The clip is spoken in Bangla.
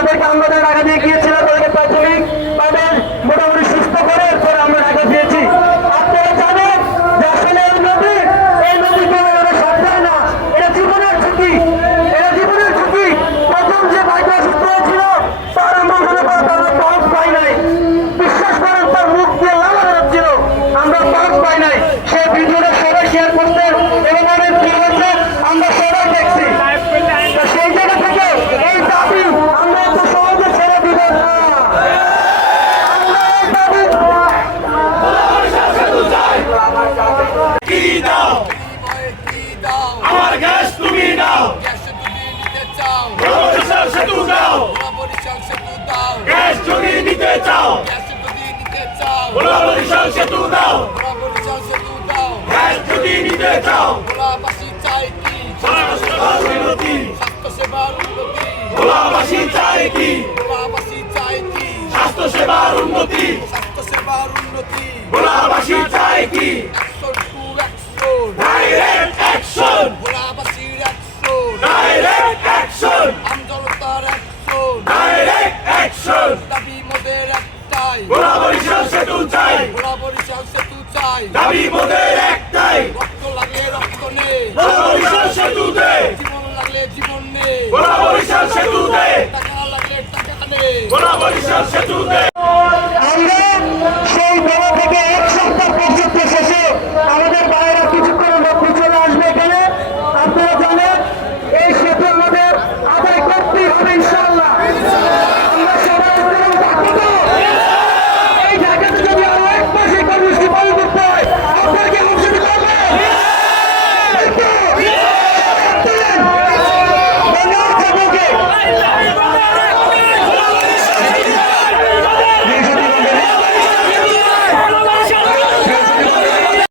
যাদেরকে আমরা টাকা দিয়ে গিয়েছিলাম তাদেরকে প্রাথমিক তাদের মোটামুটি সুস্থ করে এরপরে আমরা টাকা দিয়েছি। আপনারা জানেন যে আসলে এই নদী কোনো সত্যায় না, এটা জীবনের ঝুঁকি, এটা জীবনের ঝুঁকি। প্রথম যে ভাইটা অসুস্থ হয়েছিল তার আমরা ওখানে পাস পাই নাই, বিশ্বাস করেন তার মুখ দিয়ে লালা বেরোচ্ছিল, আমরা পাস পাই নাই। সেই ভিডিওটা সবাই শেয়ার করতেন এবং অনেক কি হয়েছে আমরা সবাই দেখছি। সেই জায়গা থেকে এই দাবি আমরা এত সহজে ছেড়ে দিব না। আমরা এই দাবি আমার গ্যাস তুমি দাও, সেতু দাও, গ্যাস যদি নিতে চাও, বরিশাল সেতু দাও, গ্যাস যদি নিতে চাও, ভোলাবাসী চাই কি, স্বাস্থ্য সেবার উন্নতি, ভোলাবাসী চাই কি, স্বাস্থ্য সেবার উন্নতি, ভোলাবাসী চাই কি, direct action, direct action, direct action, দাবি মোদের একটাই, বরিশাল সেতু চাই, দাবি মোদের